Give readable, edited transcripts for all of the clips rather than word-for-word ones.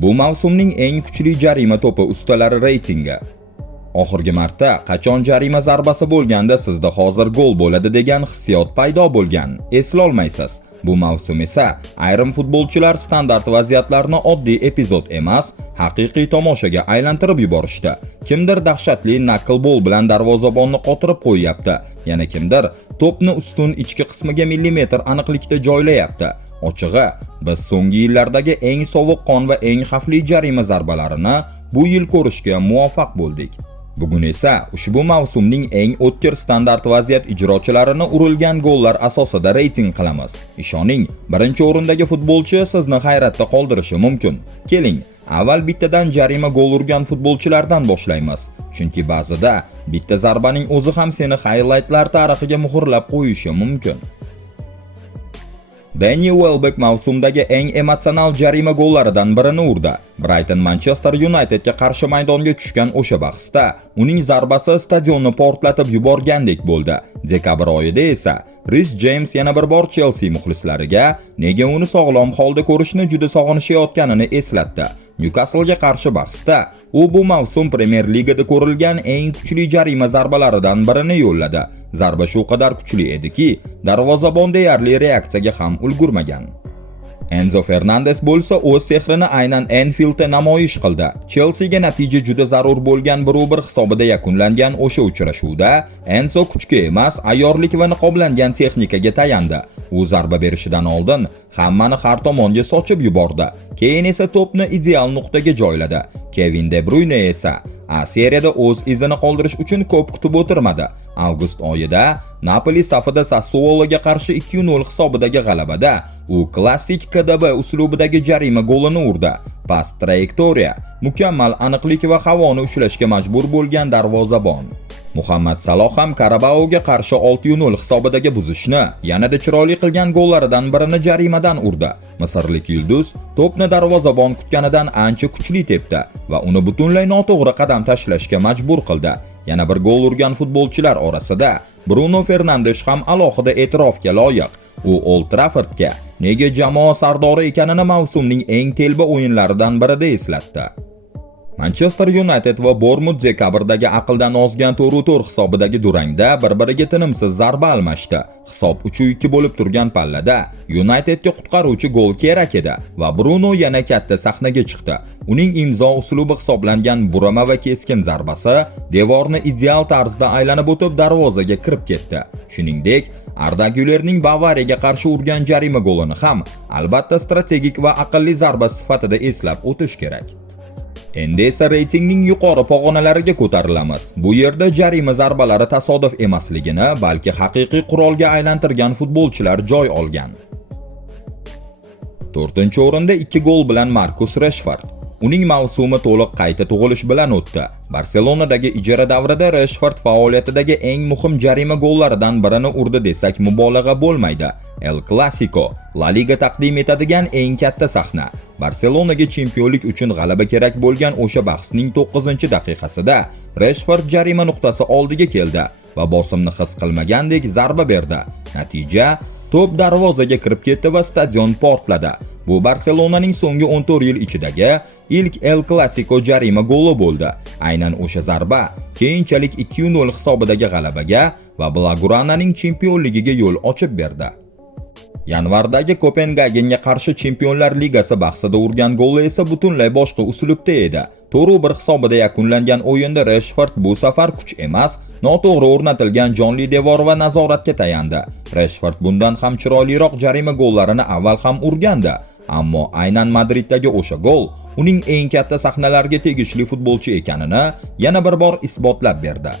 Bu mavsumning eng kuchli jarima to'pi ustalari reytingi. Oxirgi marta qachon jarima zarbasi bo'lganda sizda hozir gol bo'ladi degan hissiyot paydo bo'lgan, eslolmaysiz. Bu mavsum esa ayrim futbolchilar standart vaziyatlarni oddiy epizod emas, haqiqiy tomoshaga aylantirib yuborishdi. Kimdir dahshatli knuckleball bilan darvozabonni qotirib qo'yyapti, yana kimdir to'pni ustun ichki qismiga millimetr aniqlikda joylayapti. Ochig'i, biz so'nggi yillardagi eng sovuqqon va eng xavfli jarima zarbalarini bu yil ko'rishga muvaffaq bo'ldik. Bugun esa ushbu mavsumning eng o'tkir standart vaziyat ijrochilarini urilgan gollar asosida reyting qilamiz. Ishoning, birinchi o'rindagi futbolchi sizni hayratda qoldirishi mumkin. Keling, avval bittadan jarima gol urgan futbolchilardan boshlaymiz. Chunki ba'zida bitta zarbaning o'zi ham seni highlightlar tarixiga muhrlab qo'yishi mumkin. Danny Welbeck mavsumdagi eng emotsional jarima gollaridan birini urdi. Brighton Manchester Unitedga qarshi maydonga tushgan o'sha bahsda uning zarbasi stadionni portlatib yuborgandek bo'ldi. Dekabr oyida esa Reece James yana bir bor Chelsea muxlislariga nega uni sog'lom holda ko'rishni juda sog'inishayotganini eslatdi. Newcastle'ga qarshi bahsda u bu mavsum Premier Ligada ko'rilgan eng kuchli jarima zarbalaridan birini yo'lladi. Zarba shu qadar kuchli ediki, darvozabon deyarli reaksiyaga ham ulgurmagan. Enzo Fernandes bo'lsa o'z sehrini aynan Anfieldda namoyish qildi. Chelseaga natija juda zarur bo'lgan 1-1 hisobida yakunlangan o'sha uchrashuvda Enzo kuchga emas, ayyorlik va niqoblangan texnikaga tayandi. U zarba berishidan oldin hammani har tomonga sochib yubordi. Keyin esa to'pni ideal nuqtaga joyladi. Kevin De Bruyne esa A seriyada o'z izini qoldirish uchun ko'p kutib o'tirmadi. Avgust oyida Napoli safida Sassuologa qarshi 2-0 hisobidagi g'alabada u klassik KDB uslubidagi jarima golini urdi. Past trayektoriya, mukammal aniqlik va havoni ushlashga majbur bo'lgan darvozabon. Muhammad Saloh ham Karabaoga qarshi 6-0 hisobidagi buzishni yanada chiroyli qilgan gollaridan birini jarimadan urdi. Misrlik yulduz to'pni darvozabon kutganidan ancha kuchli tepdi va uni butunlay noto'g'ri qadam tashlashga majbur qildi. Yana bir gol urgan futbolchilar orasida Bruno Fernandes ham alohida e'tirofga loyiq. U Old Traffordga nega jamoa sardori ekanini mavsumning eng telba o'yinlaridan birida eslatdi. Manchester United va Bournemouth dekabrdagi aqldan ozgan 4-4 hisobidagi durangda bir-biriga tinimsiz zarba almashdi. Hisob 3-2 bo'lib turgan pallada Unitedga qutqaruvchi gol kerak edi va Bruno yana katta sahnaga chiqdi. Uning imzo uslubi hisoblangan burama va keskin zarbasi devorni ideal tarzda aylanib o'tib darvozaga kirib ketdi. Shuningdek, Arda Gülerning Bavariyaga qarshi urgan jarima golini ham albatta strategik va aqlli zarba sifatida eslab o'tish kerak. Endi esa reytingning yuqori pog'onalariga ko'tarilamiz. Bu yerda jarima zarbalari tasodif emasligini, balki haqiqiy qurolga aylantirgan futbolchilar joy olgan. 4-o'rinda 2 gol bilan Marcus Rashford. Uning mavsumi to'liq qayta tug'ilish bilan o'tdi. Barselonadagi ijara davrida Rashford faoliyatidagi eng muhim jarima gollaridan birini urdi desak mubolag'a bo'lmaydi. El Clasico, La Liga taqdim etadigan eng katta sahna. Barselonaga chempionlik uchun g'alaba kerak bo'lgan o'sha bahsning 9-daqiqasida Rashford jarima nuqtasi oldiga keldi va bosimni his qilmagandek zarba berdi. Natija to'p darvozaga kirib ketdi va stadion portladi. Bu Barselonaning so'nggi 14 yil ichidagi ilk El Clasico jarima goli bo'ldi. Aynan o'sha zarba keyinchalik 2-0 hisobidagi g'alabaga va Blaugrananing chempionligiga yo'l ochib berdi. Yanvardagi Kopengagenga qarshi Chempionlar Ligasi bahsida urgan goli esa butunlay boshqa uslubda edi. 4-1 hisobida yakunlangan o'yinda Rashford bu safar kuch emas, noto'g'ri o'rnatilgan jonli devor va nazoratga tayandi. Rashford bundan ham chiroyliroq jarima gollarini avval ham urgandi, ammo aynan Madriddagi o'sha gol uning eng katta sahnalarga tegishli futbolchi ekanini yana bir bor isbotlab berdi.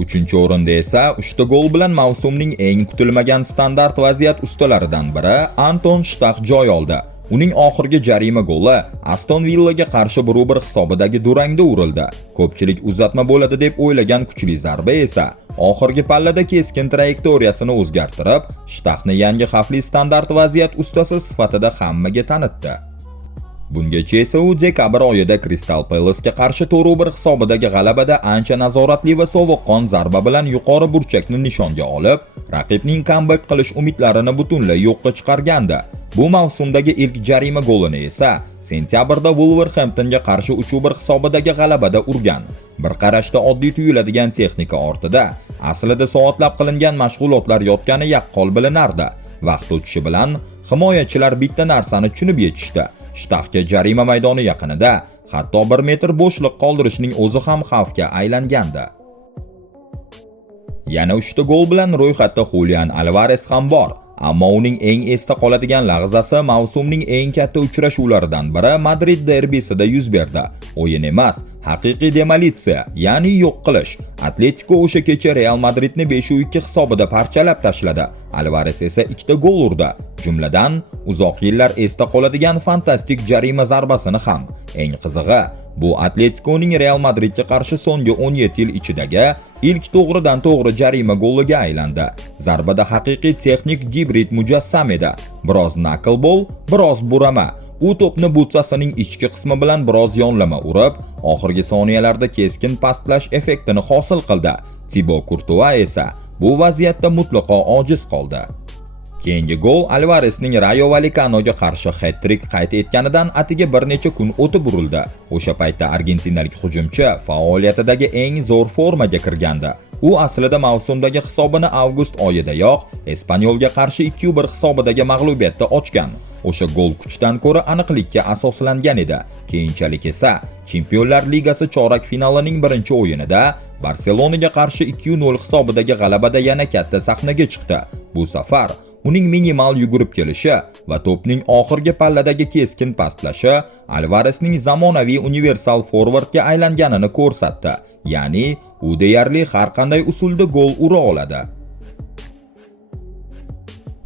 3-o'rinda esa 3 gol bilan mavsumning eng kutilmagan standart vaziyat ustalaridan biri Anton Shtach joy oldi. Uning oxirgi jarima goli Aston Villaga qarshi 1-1 hisobidagi durangda urildi. Ko'pchilik uzatma bo'ladi deb o'ylagan kuchli zarba esa oxirgi pallada keskin trayektoriyasini o'zgartirib, Shtachni yangi xavfli standart vaziyat ustasi sifatida hammaga tanitdi. Bungacha esa u dekabr oyida Crystal Palace'ga qarshi 4-1 hisobidagi g'alabada ancha nazoratli va sovuqqon zarba bilan yuqori burchakni nishonga olib, raqibning comeback qilish umidlarini butunlay yo'qqa chiqargandi. Bu mavsumdagi ilk jarima golini esa sentyabrda Wolverhamptonga qarshi 3-1 hisobidagi g'alabada urgan. Bir qarashda oddiy tuyuladigan texnika ortida aslida soatlab qilingan mashg'ulotlar yotgani yaqqol bilinardi. Vaqt o'tishi bilan himoyachilar bitta narsani tushunib yetishdi. Shtafga jarima maydoni yaqinida hatto 1 metr bo'shliq qoldirishning o'zi ham xavfga aylangandi. Yana 3 ta gol bilan ro'yxatda Julian Alvarez ham bor. Ammo uning eng esda qoladigan lahzasi mavsumning eng katta uchrashuvlaridan biri Madrid derbisida yuz berdi. O'yin emas, haqiqiy demolitsiya, ya'ni yo'q qilish. Atletico o'sha kecha Real Madridni 5-2 hisobida parchalab tashladi. Alvarez esa 2 ta gol urdi. Jumladan, uzoq yillar esda qoladigan fantastik jarima zarbasini ham. Eng qizig'i, bu Atleticoning Real Madridga qarshi so'nggi 17 yil ichidagi ilk to'g'ridan-to'g'ri jarima goliga aylandi. Zarbada haqiqiy texnik gibrid mujassam edi. Biroz knuckleball, biroz burama. U to'pni butsasining ichki qismi bilan biroz yonlama urib, oxirgi soniyalarda keskin pastlash effektini hosil qildi. Thibaut Courtois esa bu vaziyatda mutlaqo ojiz qoldi. Keyingi gol Alvarezning Rayo Vallecanoga qarshi hat-trick qayd etganidan atiga bir necha kun o'tib urildi. O'sha paytda argentinalik hujumchi faoliyatidagi eng zo'r formaga kirgandi. U aslida mavsumdagi hisobini avgust oyidayoq Espanyolga qarshi 2-1 hisobidagi mag'lubiyatda ochgan. O'sha gol kuchdan ko'ra aniqlikka asoslangan edi. Keyinchalik esa Chempionlar Ligasi chorak finalining birinchi o'yinida Barselonaga qarshi 2-0 hisobidagi g'alabada yana katta sahnaga chiqdi. Bu safar uning minimal yugurib kelishi va to'pning oxirgi palladagi keskin pastlashi Alvarezning zamonaviy universal forvardga aylanganini ko'rsatdi. Ya'ni, u deyarli har qanday usulda gol ura oladi.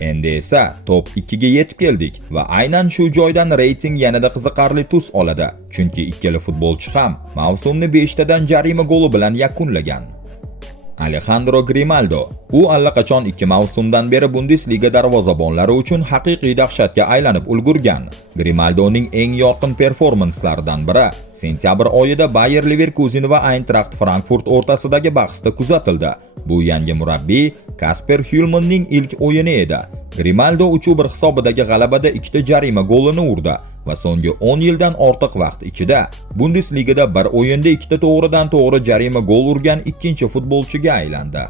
Endi esa top 2 ga yetib keldik va aynan shu joydan reyting yanada qiziqarli tus oladi. Chunki ikkala futbolchi ham mavsumni 5 tadan jarima goli bilan yakunlagan. Alejandro Grimaldo. U allaqachon 2 mavsumdan beri Bundesliga darvozabonlari uchun haqiqiy dahshatga aylanib ulgurgan. Grimaldoning eng yorqin performanslaridan biri sentyabr oyida Bayer Leverkusen va Eintracht Frankfurt o'rtasidagi bahsda kuzatildi. Bu yangi murabbiy Kasper Hüllmannning ilk o'yini edi. Grimaldo 3-1 hisobidagi g'alabada 2 ta jarima golini urdi va so'nggi 10 yildan ortiq vaqt ichida Bundesligada bir o'yinda 2 ta to'g'ridan-to'g'ri jarima gol urgan ikkinchi futbolchiga aylandi.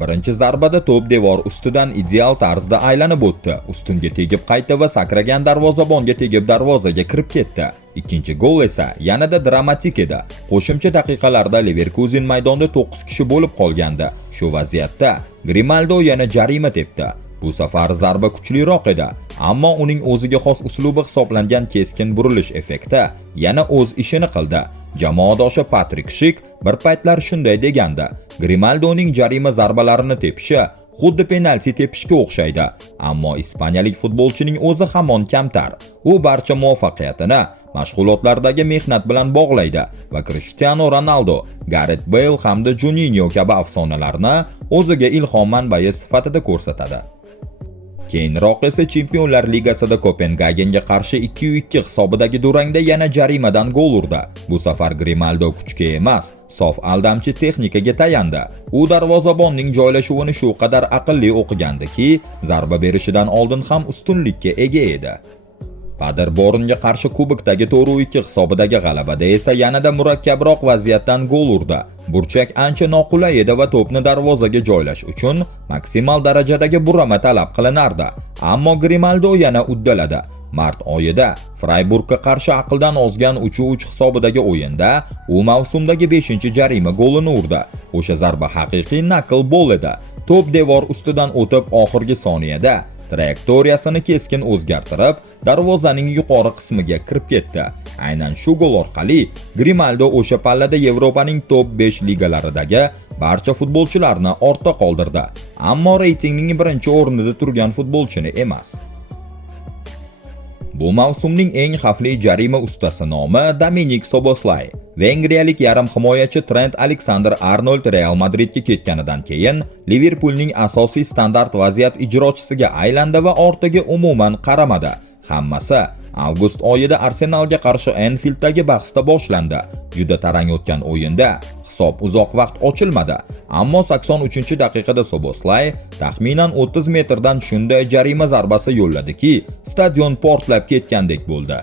Birinchi zarbada to'p devor ustidan ideal tarzda aylanib o'tdi. Ustunga tegib qaytdi va sakragan darvozabonga tegib darvozaga kirib ketdi. Ikkinchi gol esa yanada dramatik edi. Qo'shimcha daqiqalarda Leverkusen maydonda 9 kishi bo'lib qolgandi. Shu vaziyatda Grimaldo yana jarima tepdi. Bu safar zarba kuchliroq edi, ammo uning o'ziga xos uslubi hisoblangan keskin burilish effekti yana o'z ishini qildi. Jamoadoshi Patrik Schick bir paytlar shunday degandi: Grimaldoning jarima zarbalarini tepishi xuddi penalti tepishga o'xshaydi, ammo ispaniyalik futbolchining o'zi hamon kamtar. U barcha muvaffaqiyatini mashg'ulotlardagi mehnat bilan bog'laydi va Cristiano Ronaldo, Gareth Bale hamda Juninho kabi afsonalarni o'ziga ilhom manbai sifatida ko'rsatadi. Keyinroq esa Chempionlar Ligasida Kopengagenga qarshi 2-2 hisobidagi durangda yana jarimadan gol urdi. Bu safar Grimaldo kuchga emas, sof aldamchi texnikaga tayandi. U darvozabonning joylashuvini shu qadar aqlli o'qigandiki, zarba berishidan oldin ham ustunlikka ega edi. Paderbornga qarshi kubokdagi 4-2 hisobidagi g'alabada esa yanada murakkabroq vaziyatdan gol urdi. Burchak ancha noqulay edi va to'pni darvozaga joylash uchun maksimal darajadagi burama talab qilinardi. Ammo Grimaldo yana uddaladi. Mart oyida Freiburgga qarshi aqldan ozgan 3-3 hisobidagi o'yinda u mavsumdagi 5-jarima golini urdi. O'sha zarba haqiqiy knuckleball edi. To'p devor ustidan o'tib oxirgi soniyada trayektoriyasini keskin o'zgartirib, darvozaning yuqori qismiga kirib ketdi. Aynan shu gol orqali Grimaldo o'sha pallada Yevropaning top 5 ligalaridagi barcha futbolchilarni ortda qoldirdi, ammo reytingning birinchi o'rnida turgan futbolchini emas. Bu mavsumning eng xavfli jarima ustasi nomi Dominik Szoboszlai. Vengriyalik yarim himoyachi Trent Alexander-Arnold Real Madridga ketganidan keyin Liverpoolning asosiy standart vaziyat ijrochisiga aylandi va ortiga umuman qaramadi. Hammasi avgust oyida Arsenalga qarshi Anfielddagi bahsda boshlandi. Juda tarang o'tgan o'yinda hisob uzoq vaqt ochilmadi, ammo 83-daqiqada Soboslay taxminan 30 metrdan shunday jarima zarbasi yo'lladiki, stadion portlab ketgandek bo'ldi.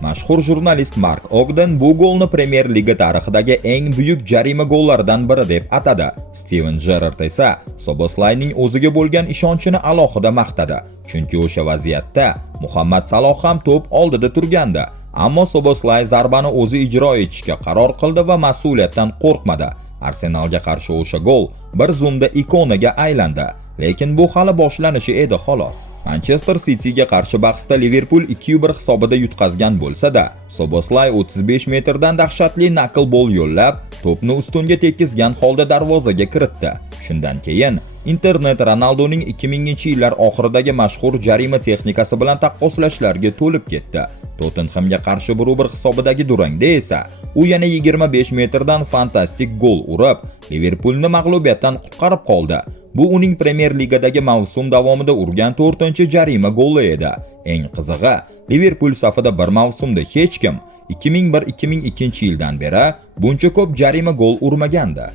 Mashhur jurnalist Mark Ogden bu golni Premyer Liga tarixidagi eng buyuk jarima gollaridan biri deb atadi. Steven Gerrard esa Soboslayning o'ziga bo'lgan ishonchini alohida maqtadi, chunki o'sha vaziyatda Muhammad Saloh ham to'p oldida turgandi. Ammo Soboslay zarbani o'zi ijro etishga qaror qildi va mas'uliyatdan qo'rqmadi. Arsenalga qarshi o'sha gol bir zumda ikonaga aylandi. Lekin bu hali boshlanishi edi xolos. Manchester Cityga qarshi bahsda Liverpool 2-1 hisobida yutqazgan bo'lsa-da, Soboslay 35 metrdan dahshatli knuckleball yo'llab, to'pni ustunga tekkizgan holda darvozaga kiritdi. Shundan keyin internet Ronaldoning 2000-yillar oxiridagi mashhur jarima texnikasi bilan taqqoslashlarga to'lib ketdi. Tottenhamga qarshi 1-1 hisobidagi durangda esa u yana 25 metrdan fantastik gol urib, Liverpoolni mag'lubiyatdan qutqarib qoldi. Bu uning Premier Ligadagi mavsum davomida urgan 4-jarima goli edi. Eng qizig'i, Liverpool safida bir mavsumda hech kim 2001-2002-yildan beri buncha ko'p jarima gol urmagandi.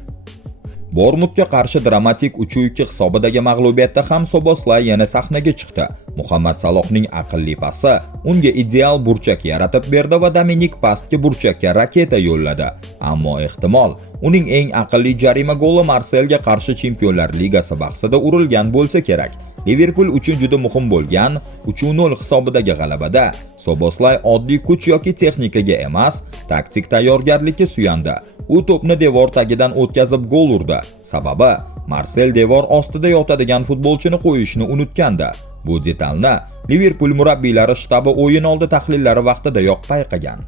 Bournemouthga qarshi dramatik 3-2 hisobidagi mag'lubiyatda ham Soboslay yana sahnaga chiqdi. Muhammad Salohning aqlli pasi unga ideal burchak yaratib berdi va Dominik pastki burchakka raketa yo'lladi. Ammo ehtimol uning eng aqlli jarima goli Marselga qarshi Chempionlar Ligasi bahsida urilgan bo'lsa kerak. Liverpool uchun juda muhim bo'lgan 3-0 hisobidagi g'alabada Soboslay oddiy kuch yoki texnikaga emas, taktik tayyorgarlikka suyandi. U to'pni devor tagidan o'tkazib gol urdi. Sababi Marsel devor ostida yotadigan futbolchini qo'yishni unutgandi. Bu detalni Liverpool murabbiylari shtabi o'yin oldi tahlillari vaqtidayoq payqagan.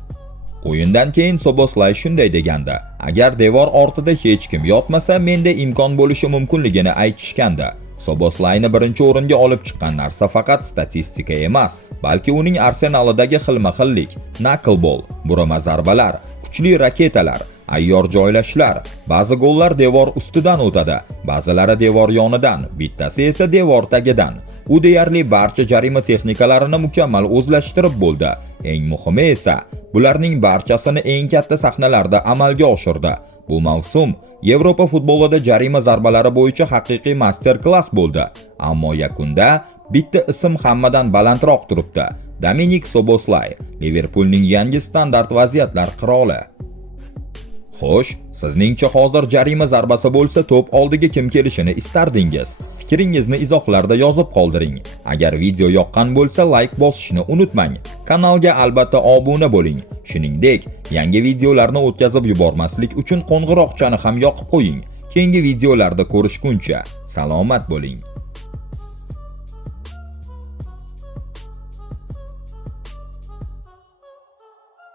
O'yindan keyin Soboslay shunday degandi: "Agar devor ortida hech kim yotmasa, menda imkon bo'lishi mumkinligini aytishgandi." Soboslayni birinchi o'ringa olib chiqqan narsa faqat statistika emas, balki uning arsenalidagi xilma-xillik, knuckleball, burama zarbalar, kuchli raketalar, ayyor joylashlar. Ba'zi gollar devor ustidan o'tadi, ba'zilari devor yonidan, bittasi esa devor tagidan. U deyarli barcha jarima texnikalarini mukammal o'zlashtirib bo'ldi. Eng muhimi esa, bularning barchasini eng katta sahnalarda amalga oshirdi. Bu mavsum Yevropa futbolida jarima zarbalari bo'yicha haqiqiy master-klass bo'ldi. Ammo yakunda bitta ism hammadan balandroq turibdi. Dominik Soboslay, Liverpoolning yangi standart vaziyatlar qiroli. Xo'sh, sizningcha hozir jarima zarbasi bo'lsa to'p oldiga kim kelishini istardingiz? Fikringizni izohlarda yozib qoldiring. Agar video yoqqan bo'lsa, like bosishni unutmang. Kanalga albatta obuna bo'ling. Shuningdek, yangi videolarni o'tkazib yubormaslik uchun qo'ng'iroqchani ham yoqib qo'ying. Keyingi videolarda ko'rishguncha salomat bo'ling.